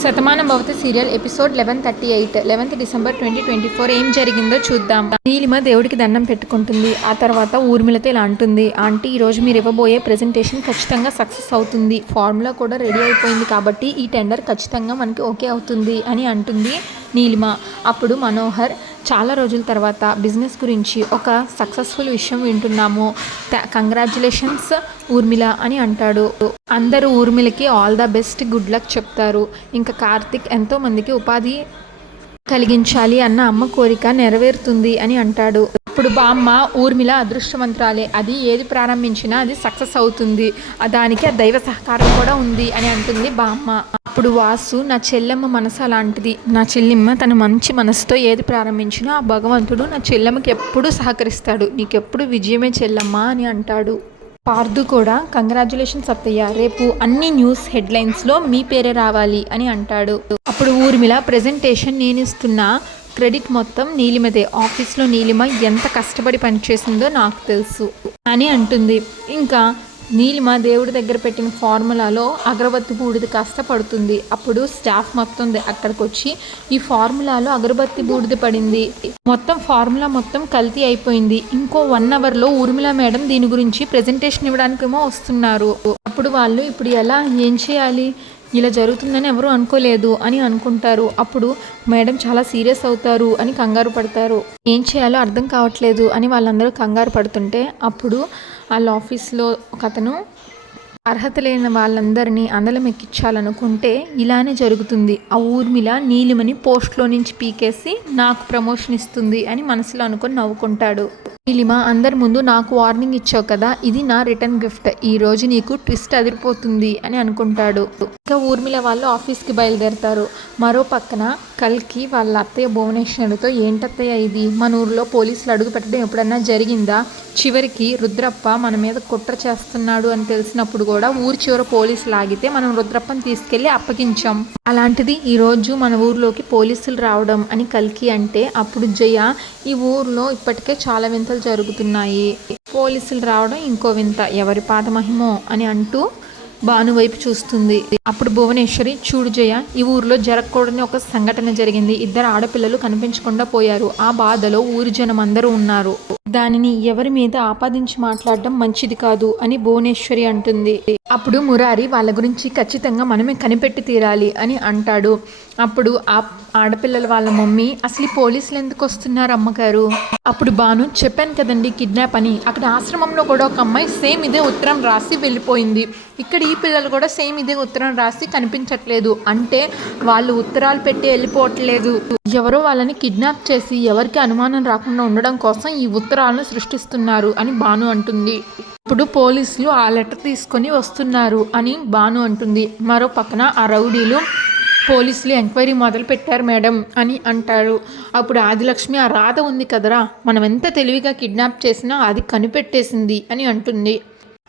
Shatamanam Bhavati serial episode 1138 11th December 2024 ఏం జరిగిందో చూద్దాం. నీలిమ దేవుడికి దండం పెట్టుకుంటుంది. ఆ తర్వాత ఊర్మిళతో ఇలా అంటుంది, ఆంటీ ఈరోజు మీరు ఇవ్వబోయే ప్రెజెంటేషన్ ఖచ్చితంగా సక్సెస్ అవుతుంది. ఫార్ములా కూడా రెడీ అయిపోయింది కాబట్టి ఈ టెండర్ ఖచ్చితంగా మనకి ఓకే అవుతుంది అని అంటుంది నీలిమ. అప్పుడు మనోహర్, చాలా రోజుల తర్వాత బిజినెస్ గురించి ఒక సక్సెస్ఫుల్ విషయం వింటున్నాము, కంగ్రాచ్యులేషన్స్ ఊర్మిళ అని అంటాడు. అందరూ ఊర్మిళకి all the best, good luck చెప్తారు. ఇంకా కార్తిక్ ఎంతోమందికి ఉపాధి కలిగించాలి అన్న అమ్మ కోరిక నెరవేరుతుంది అని అంటాడు. ఇప్పుడు బామ్మ, ఊర్మిళ అదృష్టవంతురాలే, అది ఏది ప్రారంభించినా అది సక్సెస్ అవుతుంది, దానికి ఆ దైవ సహకారం కూడా ఉంది అని అంటుంది బామ్మ. అప్పుడు వాసు, నా చెల్లెమ్మ మనసు అలాంటిది, నా చెల్లెమ్మ తన మంచి మనసుతో ఏది ప్రారంభించినా ఆ భగవంతుడు నా చెల్లెమ్మకి ఎప్పుడూ సహకరిస్తాడు, నీకెప్పుడు విజయమే చెల్లెమ్మ అని అంటాడు. పార్దు కూడా, కంగ్రాచ్యులేషన్స్ అత్తయ్య, రేపు అన్ని న్యూస్ హెడ్లైన్స్లో మీ పేరే రావాలి అని అంటాడు. అప్పుడు ఊర్మిళ, ప్రెజెంటేషన్ నేను ఇస్తున్న క్రెడిట్ మొత్తం నీలిమదే, ఆఫీస్లో నీలిమ ఎంత కష్టపడి పనిచేసిందో నాకు తెలుసు అని అంటుంది. ఇంకా నీలిమ దేవుడి దగ్గర పెట్టిన ఫార్ములాలో అగరబత్తి బూడిద కాస్త పడుతుంది. అప్పుడు స్టాఫ్ మొత్తం అక్కడికి వచ్చి, ఈ ఫార్ములాలో అగరబత్తి బూడిద పడింది, మొత్తం ఫార్ములా మొత్తం కల్తీ అయిపోయింది, ఇంకో 1 అవర్లో ఊర్మిళ మేడం దీని గురించి ప్రెజెంటేషన్ ఇవ్వడానికేమో వస్తున్నారు. అప్పుడు వాళ్ళు ఇప్పుడు ఎలా, ఏం చేయాలి, ఇలా జరుగుతుందని ఎవరు అనుకోలేదు అని అనుకుంటారు. అప్పుడు మేడం చాలా సీరియస్ అవుతారు అని కంగారు పడతారు. ఏం చేయాలో అర్థం కావట్లేదు అని వాళ్ళందరూ కంగారు పడుతుంటే, అప్పుడు వాళ్ళ ఆఫీస్లో ఒక అతను అర్హత లేని వాళ్ళందరినీ అందలం ఎక్కించాలనుకుంటే ఇలానే జరుగుతుంది, ఆ ఊర్మిళ నీలిమని పోస్ట్లో నుంచి పీకేసి నాకు ప్రమోషన్ ఇస్తుంది అని మనసులో అనుకొని నవ్వుకుంటాడు. నీలిమ, అందరి ముందు నాకు వార్నింగ్ ఇచ్చావు కదా, ఇది నా రిటర్న్ గిఫ్ట్, ఈ రోజు నీకు ట్విస్ట్ అదిరిపోతుంది అని అనుకుంటాడు. ఇంకా ఊర్మిళ వాళ్ళు ఆఫీస్కి బయలుదేరతారు. మరో పక్కన కల్కి వాళ్ళ అత్తయ్య భువనేశ్వరితో, ఏంటత్తయ్య ఇది, మన ఊరిలో పోలీసులు అడుగు పెట్టడం ఎప్పుడన్నా జరిగిందా, చివరికి రుద్రప్ప మన మీద కుట్ర చేస్తున్నాడు అని తెలిసినప్పుడు కూడా ఊరి చివర పోలీసులు ఆగితే మనం రుద్రప్పని తీసుకెళ్లి అప్పగించాం, అలాంటిది ఈరోజు మన ఊర్లోకి పోలీసులు రావడం అని కల్కి అంటే, అప్పుడు జయ, ఈ ఊర్లో ఇప్పటికే చాలా వింతలు జరుగుతున్నాయి, పోలీసులు రావడం ఇంకో వింత, ఎవరి పాదమహిమో అని అంటూ భాను వైపు చూస్తుంది. అప్పుడు భువనేశ్వరి, చూడు జయ, ఈ ఊరిలో జరగకూడని ఒక సంఘటన జరిగింది, 2 ఆడపిల్లలు కనిపించకుండా పోయారు, ఆ బాధలో ఊరి జనం అందరూ ఉన్నారు, దానిని ఎవరి మీద ఆపాదించి మాట్లాడడం మంచిది కాదు అని భువనేశ్వరి అంటుంది. అప్పుడు మురారి, వాళ్ళ గురించి ఖచ్చితంగా మనమే కనిపెట్టి తీరాలి అని అంటాడు. అప్పుడు ఆ ఆడపిల్లల వాళ్ళ మమ్మీ, అసలు ఈ పోలీసులు ఎందుకు వస్తున్నారు అమ్మగారు? అప్పుడు భాను, చెప్పాను కదండి కిడ్నాప్ అని, అక్కడ ఆశ్రమంలో కూడా ఒక అమ్మాయి సేమ్ ఇదే ఉత్తరం రాసి వెళ్ళిపోయింది, ఇక్కడ ఈ పిల్లలు కూడా సేమ్ ఇదే ఉత్తరం రాసి కనిపించట్లేదు, అంటే వాళ్ళు ఉత్తరాలు పెట్టి వెళ్ళిపోవట్లేదు, ఎవరో వాళ్ళని కిడ్నాప్ చేసి ఎవరికి అనుమానం రాకుండా ఉండడం కోసం ఈ ఉత్తరాలను సృష్టిస్తున్నారు అని భాను అంటుంది. ఇప్పుడు పోలీసులు ఆ లెటర్ తీసుకొని వస్తున్నారు అని భాను అంటుంది. మరో పక్కన ఆ రౌడీలు, పోలీసులు ఎంక్వైరీ మొదలు పెట్టారు మేడం అని అంటారు. అప్పుడు ఆదిలక్ష్మి, ఆ రాధ ఉంది కదరా, మనం ఎంత తెలివిగా కిడ్నాప్ చేసినా అది కనిపెట్టేసింది అని అంటుంది.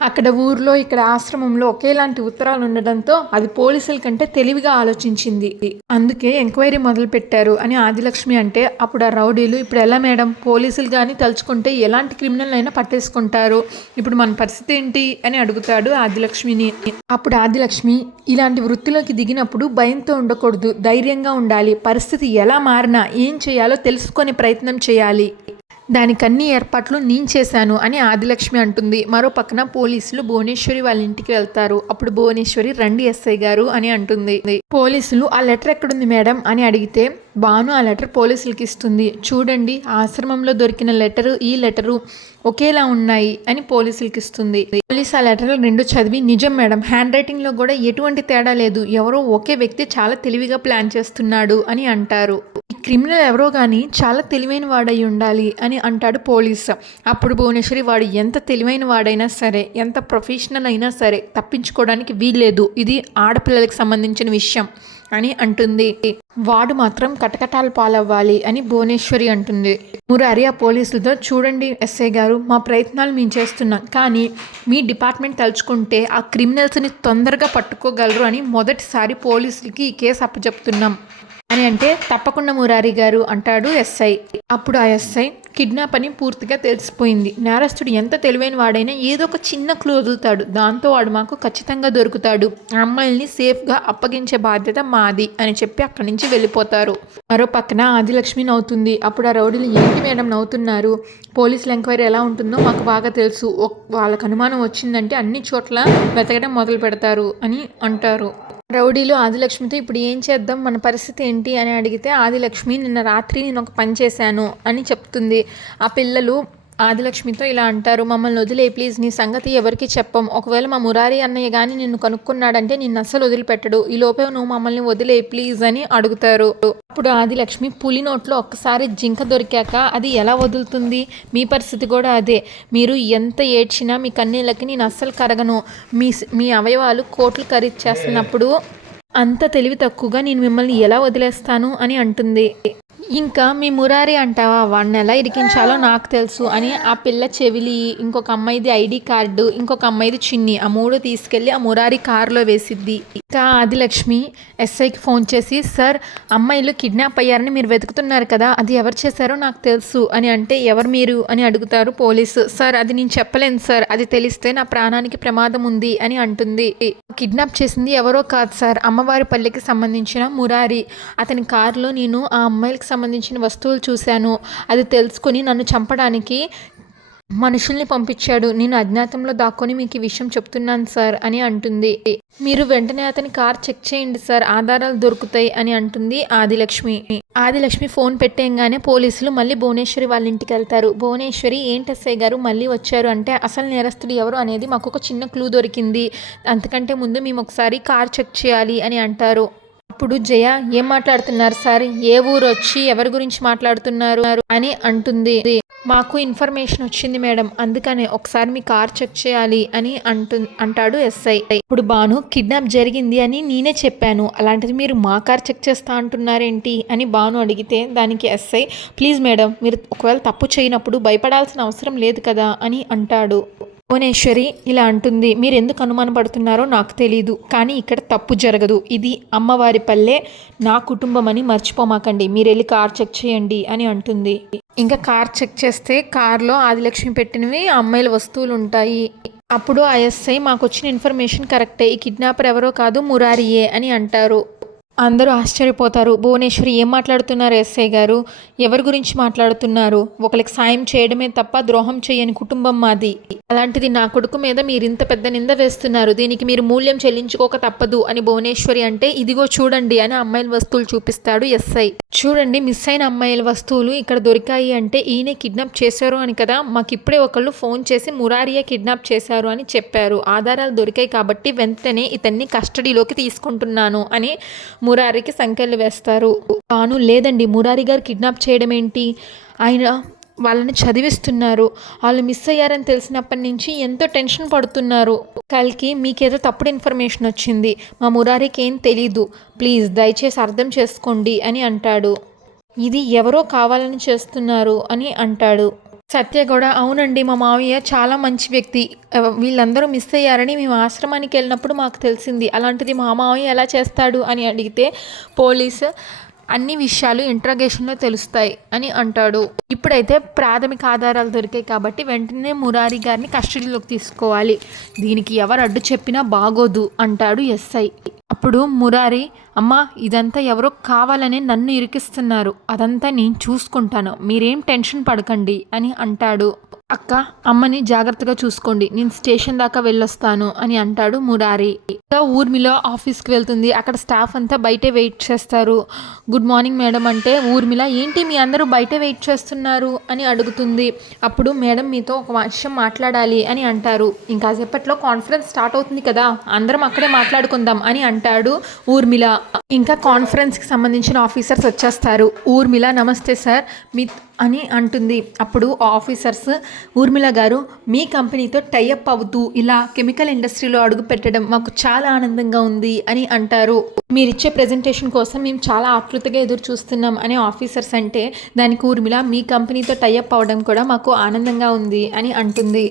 అక్కడ ఊర్లో ఇక్కడ ఆశ్రమంలో ఒకేలాంటి ఉత్తరాలు ఉండడంతో అది పోలీసుల కంటే తెలివిగా ఆలోచించింది, అందుకే ఎంక్వైరీ మొదలు పెట్టారు అని ఆదిలక్ష్మి అంటే, అప్పుడు ఆ రౌడీలు, ఇప్పుడు ఎలా మేడం, పోలీసులు కానీ తలుచుకుంటే ఎలాంటి క్రిమినల్ అయినా పట్టేసుకుంటారు, ఇప్పుడు మన పరిస్థితి ఏంటి అని అడుగుతాడు ఆదిలక్ష్మిని. అప్పుడు ఆదిలక్ష్మి, ఇలాంటి వృత్తిలోకి దిగినప్పుడు భయంతో ఉండకూడదు, ధైర్యంగా ఉండాలి, పరిస్థితి ఎలా మారినా ఏం చేయాలో తెలుసుకునే ప్రయత్నం చేయాలి, దానికన్నీ ఏర్పాట్లు నేను చేశాను అని ఆదిలక్ష్మి అంటుంది. మరో పక్కన పోలీసులు భువనేశ్వరి వాళ్ళ ఇంటికి వెళ్తారు. అప్పుడు భువనేశ్వరి, రండి ఎస్ఐ గారు అని అంటుంది. పోలీసులు, ఆ లెటర్ ఎక్కడుంది మేడం అని అడిగితే భాను ఆ లెటర్ పోలీసులకి ఇస్తుంది. చూడండి, ఆశ్రమంలో దొరికిన లెటరు ఈ లెటరు ఒకేలా ఉన్నాయి అని పోలీసులకి ఇస్తుంది. పోలీసు ఆ లెటర్లు 2 చదివి, నిజం మేడం, హ్యాండ్ రైటింగ్లో కూడా ఎటువంటి తేడా లేదు, ఎవరో ఒకే వ్యక్తి చాలా తెలివిగా ప్లాన్ చేస్తున్నాడు అని అంటారు. ఈ క్రిమినల్ ఎవరో కానీ చాలా తెలివైన వాడై ఉండాలి అని అంటాడు పోలీసు. అప్పుడు భువనేశ్వరి, వాడు ఎంత తెలివైన వాడైనా సరే, ఎంత ప్రొఫెషనల్ అయినా సరే తప్పించుకోవడానికి వీల్లేదు, ఇది ఆడపిల్లలకు సంబంధించిన విషయం అని అంటుంది. వాడు మాత్రం కటకటాలు పాలవ్వాలి అని భువనేశ్వరి అంటుంది. మురారి ఆ పోలీసులతో, చూడండి ఎస్ఐ గారు, మా ప్రయత్నాలు మేము చేస్తున్నాం, కానీ మీ డిపార్ట్మెంట్ తలుచుకుంటే ఆ క్రిమినల్స్ని తొందరగా పట్టుకోగలరు అని మొదటిసారి పోలీసులకి ఈ కేసు అప్పచెప్తున్నాం అని అంటే తప్పకుండా మురారి గారు అంటాడు ఎస్ఐ. అప్పుడు ఆ ఎస్ఐ కిడ్నాప్ అని పూర్తిగా తెలిసిపోయింది. నేరస్తుడు ఎంత తెలివైన వాడైనా ఏదో ఒక చిన్న క్లూ వదులుతాడు, దాంతో వాడు మాకు ఖచ్చితంగా దొరుకుతాడు, అమ్మాయిల్ని సేఫ్గా అప్పగించే బాధ్యత మాది అని చెప్పి అక్కడి నుంచి వెళ్ళిపోతారు. మరో పక్కన ఆదిలక్ష్మి నవ్వుతుంది. అప్పుడు ఆ రౌడీలు ఏంటి మేడం నవ్వుతున్నారు, పోలీసుల ఎంక్వైరీ ఎలా ఉంటుందో మాకు బాగా తెలుసు, వాళ్ళకు అనుమానం వచ్చిందంటే అన్ని చోట్ల వెతకడం మొదలు పెడతారు అని అంటారు. రౌడీలు ఆదిలక్ష్మితో ఇప్పుడు ఏం చేద్దాం, మన పరిస్థితి ఏంటి అని అడిగితే ఆదిలక్ష్మి నిన్న రాత్రి నేను ఒక పని చేశాను అని చెప్తుంది. ఆ పిల్లలు ఆదిలక్ష్మితో ఇలా అంటారు, మమ్మల్ని వదిలే ప్లీజ్, నీ సంగతి ఎవరికి చెప్పం, ఒకవేళ మా మురారి అన్నయ్య కానీ నిన్ను కనుక్కున్నాడంటే నిన్ను అస్సలు వదిలిపెట్టడు, ఈ లోపే నువ్వు మమ్మల్ని వదిలే ప్లీజ్ అని అడుగుతారు. అప్పుడు ఆదిలక్ష్మి పులి నోట్లో ఒక్కసారి జింక దొరికాక అది ఎలా వదులుతుంది, మీ పరిస్థితి కూడా అదే, మీరు ఎంత ఏడ్చినా మీ కన్నీళ్ళకి నేను అస్సలు కరగను, మీ అవయవాలు కోట్లు ఖరీదు చేస్తున్నప్పుడు అంత తెలివి తక్కువగా నేను మిమ్మల్ని ఎలా వదిలేస్తాను అని అంటుంది. ఇంకా మీ మురారి అంటావా, వాడిని ఎలా ఇరికించాలో నాకు తెలుసు అని ఆ పిల్ల చెవిలి, ఇంకొక అమ్మాయిది ఐడి కార్డు, ఇంకొక అమ్మాయిది చిన్ని, ఆ మూడు తీసుకెళ్ళి ఆ మురారి కారులో వేసిద్ది. ఇంకా ఆదిలక్ష్మి ఎస్ఐకి ఫోన్ చేసి, సార్ అమ్మాయిలు కిడ్నాప్ అయ్యారని మీరు వెతుకుతున్నారు కదా, అది ఎవరు చేశారో నాకు తెలుసు అని అంటే, ఎవరు మీరు అని అడుగుతారు పోలీసు. సార్ అది నేను చెప్పలేను సార్, అది తెలిస్తే నా ప్రాణానికి ప్రమాదం ఉంది అని అంటుంది. కిడ్నాప్ చేసింది ఎవరో కాదు సార్, అమ్మవారి పల్లెకి సంబంధించిన మురారి, అతని కారులో నేను ఆ అమ్మాయిలకు సంబంధించిన వస్తువులు చూశాను, అది తెలుసుకొని నన్ను చంపడానికి మనుషుల్ని పంపించాడు, నేను అజ్ఞాతంలో దాక్కొని మీకు ఈ విషయం చెప్తున్నాను సార్ అని అంటుంది. మీరు వెంటనే అతని కార్ చెక్ చేయండి సార్, ఆధారాలు దొరుకుతాయి అని అంటుంది ఆదిలక్ష్మి. ఆదిలక్ష్మి ఫోన్ పెట్టేయంగానే పోలీసులు మళ్ళీ భువనేశ్వరి వాళ్ళ ఇంటికి వెళ్తారు. భువనేశ్వరి ఏంటి ఎస్ఐ గారు మళ్ళీ వచ్చారు అంటే, అసలు నేరస్తుడు ఎవరు అనేది మాకు ఒక చిన్న క్లూ దొరికింది, అంతకంటే ముందు మేము ఒకసారి కార్ చెక్ చేయాలి అని అంటారు. అప్పుడు జయ, ఏం మాట్లాడుతున్నారు సార్, ఏ ఊరు వచ్చి ఎవరి గురించి మాట్లాడుతున్నారు అని అంటుంది. మాకు ఇన్ఫర్మేషన్ వచ్చింది మేడం, అందుకనే ఒకసారి మీ కార్ చెక్ చేయాలి అని అంటాడు ఎస్ఐ. ఇప్పుడు భాను, కిడ్నాప్ జరిగింది అని నేనే చెప్పాను, అలాంటిది మీరు మా కార్ చెక్ చేస్తా అంటున్నారేంటి అని భాను అడిగితే, దానికి ఎస్ఐ, ప్లీజ్ మేడం, మీరు ఒకవేళ తప్పు చేయనప్పుడు భయపడాల్సిన అవసరం లేదు కదా అని అంటాడు. భువనేశ్వరి ఇలా అంటుంది, మీరు ఎందుకు అనుమానపడుతున్నారో నాకు తెలీదు, కానీ ఇక్కడ తప్పు జరగదు, ఇది అమ్మవారి పల్లె, నా కుటుంబం అని మర్చిపోమాకండి, మీరు వెళ్ళి కార్ చెక్ చేయండి అని అంటుంది. ఇంకా కార్ చెక్ చేస్తే కార్లో ఆదిలక్ష్మి పెట్టినవి అమ్మాయిల వస్తువులు ఉంటాయి. అప్పుడు ఆ ఎస్ఐ, మాకు వచ్చిన ఇన్ఫర్మేషన్ కరెక్టే, ఈ కిడ్నాపర్ ఎవరో కాదు మురారియే అని అంటారు. అందరూ ఆశ్చర్యపోతారు. భువనేశ్వరి, ఏం మాట్లాడుతున్నారు ఎస్ఐ గారు, ఎవరి గురించి మాట్లాడుతున్నారు, ఒకరికి సాయం చేయడమే తప్ప ద్రోహం చేయని కుటుంబం మాది, అలాంటిది నా కొడుకు మీద మీరు ఇంత పెద్ద నింద వేస్తున్నారు, దీనికి మీరు మూల్యం చెల్లించుకోక తప్పదు అని భువనేశ్వరి అంటే, ఇదిగో చూడండి అని అమ్మాయిల వస్తువులు చూపిస్తాడు ఎస్ఐ. చూడండి, మిస్ అయిన అమ్మాయిల వస్తువులు ఇక్కడ దొరికాయి అంటే ఈయనే కిడ్నాప్ చేశారు అని కదా, మాకు ఇప్పుడే ఒకళ్ళు ఫోన్ చేసి మురారియే కిడ్నాప్ చేశారు అని చెప్పారు, ఆధారాలు దొరికాయి కాబట్టి వెంటనే ఇతన్ని కస్టడీలోకి తీసుకుంటున్నాను అని మురారికి సంకెళ్ళు వేస్తారు. తాను లేదండి, మురారి గారు కిడ్నాప్ చేయడం ఏంటి, ఆయన వాళ్ళని చదివిస్తున్నారు, వాళ్ళు మిస్ అయ్యారని తెలిసినప్పటి నుంచి ఎంతో టెన్షన్ పడుతున్నారు, కల్కి మీకేదో తప్పుడు ఇన్ఫర్మేషన్ వచ్చింది, మా మురారికి ఏం తెలీదు, ప్లీజ్ దయచేసి అర్థం చేసుకోండి అని అంటాడు. ఇది ఎవరో కావాలని చేస్తున్నారు అని అంటాడు. సత్య కూడా, అవునండి మా మావయ్య చాలా మంచి వ్యక్తి, వీళ్ళందరూ మిస్ అయ్యారని మేము ఆశ్రమానికి వెళ్ళినప్పుడు మాకు తెలిసింది, అలాంటిది మా మావయ్య ఎలా చేస్తాడు అని అడిగితే పోలీసు అన్ని విషయాలు ఇంట్రాగేషన్లో తెలుస్తాయి అని అంటాడు. ఇప్పుడైతే ప్రాథమిక ఆధారాలు దొరికాయి కాబట్టి వెంటనే మురారి గారిని కస్టడీలోకి తీసుకోవాలి, దీనికి ఎవరు అడ్డు చెప్పినా బాగోదు అంటాడు ఎస్ఐ. అప్పుడు మురారి, అమ్మా ఇదంతా ఎవరో కావాలనే నన్ను ఇరికిస్తున్నారు, అదంతా నేను చూసుకుంటాను, మీరేం టెన్షన్ పడకండి అని అంటాడు. అక్క, అమ్మని జాగ్రత్తగా చూసుకోండి, నేను స్టేషన్ దాకా వెళ్ళొస్తాను అని అంటాడు మురారి. ఇంకా ఊర్మిళ ఆఫీస్కి వెళ్తుంది. అక్కడ స్టాఫ్ అంతా బయటే వెయిట్ చేస్తారు. గుడ్ మార్నింగ్ మేడం అంటే, ఊర్మిళ ఏంటి మీ అందరూ బయటే వెయిట్ చేస్తున్నారు అని అడుగుతుంది. అప్పుడు మేడం మీతో ఒక విషయం మాట్లాడాలి అని అంటారు. ఇంకా సేపట్లో కాన్ఫరెన్స్ స్టార్ట్ అవుతుంది కదా, అందరం అక్కడే మాట్లాడుకుందాం అని అంటాడు ఊర్మిళ. ఇంకా కాన్ఫరెన్స్కి సంబంధించిన ఆఫీసర్స్ వచ్చేస్తారు. ఊర్మిళ, నమస్తే సార్ మీ అని అంటుంది. అప్పుడు ఆఫీసర్స్, ఊర్మిళ గారు మీ కంపెనీతో టైఅప్ అవుతూ ఇలా కెమికల్ ఇండస్ట్రీలో అడుగు పెట్టడం మాకు చాలా ఆనందంగా ఉంది అని అంటారు. మీరిచ్చే ప్రెజెంటేషన్ కోసం మేము చాలా ఆతృతగా ఎదురు చూస్తున్నాం అని ఆఫీసర్స్ అంటే, దానికి ఊర్మిళ, మీ కంపెనీతో టైఅప్ అవడం కూడా మాకు ఆనందంగా ఉంది అని అంటుంది.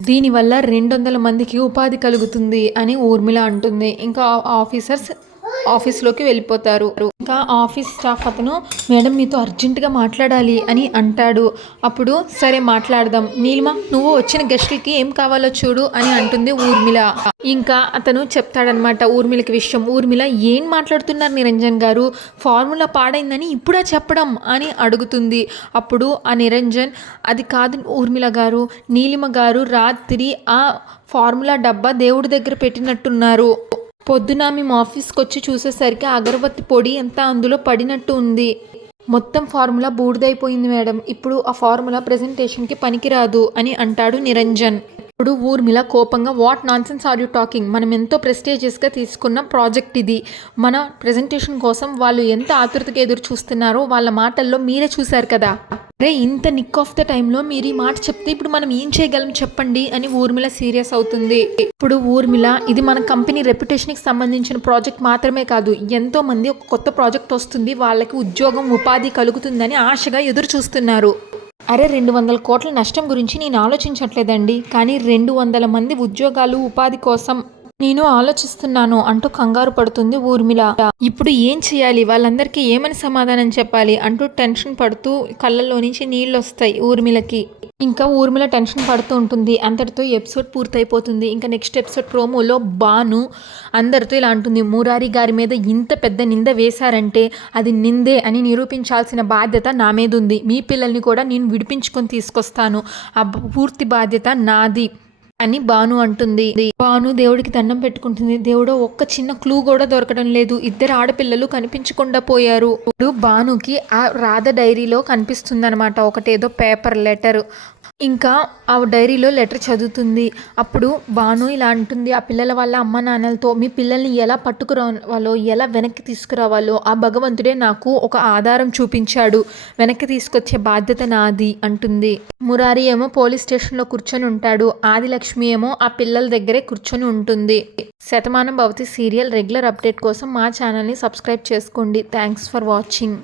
దీనివల్ల 200 మందికి ఉపాధి కలుగుతుంది అని ఊర్మిళ అంటుంది. ఇంకా ఆఫీసర్స్, ఆఫీస్లోకి వెళ్ళిపోతారు. ఇంకా ఆఫీస్ స్టాఫ్ అతను మేడం మీతో అర్జెంటుగా మాట్లాడాలి అని అంటాడు. అప్పుడు సరే మాట్లాడదాం, నీలిమ నువ్వు వచ్చిన గెస్టులకి ఏం కావాలో చూడు అని అంటుంది ఊర్మిళ. ఇంకా అతను చెప్తాడనమాట ఊర్మిళకి విషయం. ఊర్మిళ ఏం మాట్లాడుతున్నారు నిరంజన్ గారు, ఫార్ములా పాడైందని ఇప్పుడా చెప్పడం అని అడుగుతుంది. అప్పుడు ఆ నిరంజన్ అది కాదు ఊర్మిళ గారు, నీలిమ గారు రాత్రి ఆ ఫార్ములా డబ్బా దేవుడి దగ్గర పెట్టినట్టున్నారు. పొద్దున మేము ఆఫీస్కి వచ్చి చూసేసరికి అగరబత్తి పొడి ఎంత అందులో పడినట్టు ఉంది. మొత్తం ఫార్ములా బూడిదైపోయింది మేడం, ఇప్పుడు ఆ ఫార్ములా ప్రెజెంటేషన్కి పనికిరాదు అని అంటాడు నిరంజన్. ఇప్పుడు ఊర్మిళ కోపంగా what nonsense are you talking, మనం ఎంతో ప్రెస్టీజియస్గా తీసుకున్న ప్రాజెక్ట్ ఇది, మన ప్రెజెంటేషన్ కోసం వాళ్ళు ఎంత ఆతృతగా ఎదురు చూస్తున్నారో వాళ్ళ మాటల్లో మీరే చూశారు కదా. అరే ఇంత నిక్ ఆఫ్ ద టైంలో మీరు ఈ మాట చెప్తే ఇప్పుడు మనం ఏం చేయగలం చెప్పండి అని ఊర్మిళ సీరియస్ అవుతుంది. ఇప్పుడు ఊర్మిళ ఇది మన కంపెనీ రెప్యుటేషన్కి సంబంధించిన ప్రాజెక్ట్ మాత్రమే కాదు, ఎంతో మంది ఒక కొత్త ప్రాజెక్ట్ వస్తుంది, వాళ్ళకి ఉద్యోగం ఉపాధి కలుగుతుందని ఆశగా ఎదురు చూస్తున్నారు. అరే 200 కోట్ల నష్టం గురించి నేను ఆలోచించట్లేదండి, కానీ 200 మంది ఉద్యోగాలు ఉపాధి కోసం నేను ఆలోచిస్తున్నాను అంటూ కంగారు పడుతుంది ఊర్మిళ. ఇప్పుడు ఏం చేయాలి, వాళ్ళందరికీ ఏమని సమాధానం చెప్పాలి అంటూ టెన్షన్ పడుతూ కళ్ళల్లో నుంచి నీళ్ళు వస్తాయి ఊర్మిళకి. ఇంకా ఊర్మిళ టెన్షన్ పడుతూ ఉంటుంది. అంతటితో ఎపిసోడ్ పూర్తయిపోతుంది. ఇంకా నెక్స్ట్ ఎపిసోడ్ ప్రోమోలో బాను అందరితో ఇలా అంటుంది, మురారి గారి మీద ఇంత పెద్ద నింద వేశారంటే అది నిందే అని నిరూపించాల్సిన బాధ్యత నా మీద ఉంది, మీ పిల్లల్ని కూడా నేను విడిపించుకొని తీసుకొస్తాను, ఆ పూర్తి బాధ్యత నాది అని బాను అంటుంది. బాను దేవుడికి దండం పెట్టుకుంటుంది. దేవుడు ఒక్క చిన్న క్లూ కూడా దొరకడం లేదు, ఇద్దరు ఆడపిల్లలు కనిపించకుండా పోయారు. ఇప్పుడు బానుకి ఆ రాధ డైరీలో కనిపిస్తుంది అనమాట ఒకటేదో పేపర్ లెటర్. ఇంకా ఆ డైరీలో లెటర్ చదువుతుంది. అప్పుడు బాను ఇలా అంటుంది ఆ పిల్లల వాళ్ళ అమ్మ నాన్నలతో, మీ పిల్లల్ని ఎలా పట్టుకురావాలో ఎలా వెనక్కి తీసుకురావాలో ఆ భగవంతుడే నాకు ఒక ఆధారం చూపించాడు, వెనక్కి తీసుకొచ్చే బాధ్యత నాది అంటుంది. మురారి ఏమో పోలీస్ స్టేషన్లో కూర్చొని ఉంటాడు, ఆదిలక్ష్మి ఏమో ఆ పిల్లల దగ్గరే కూర్చొని ఉంటుంది. Shatamanam Bhavati serial regular update కోసం మా ఛానల్ని సబ్స్క్రైబ్ చేసుకోండి. Thanks for watching.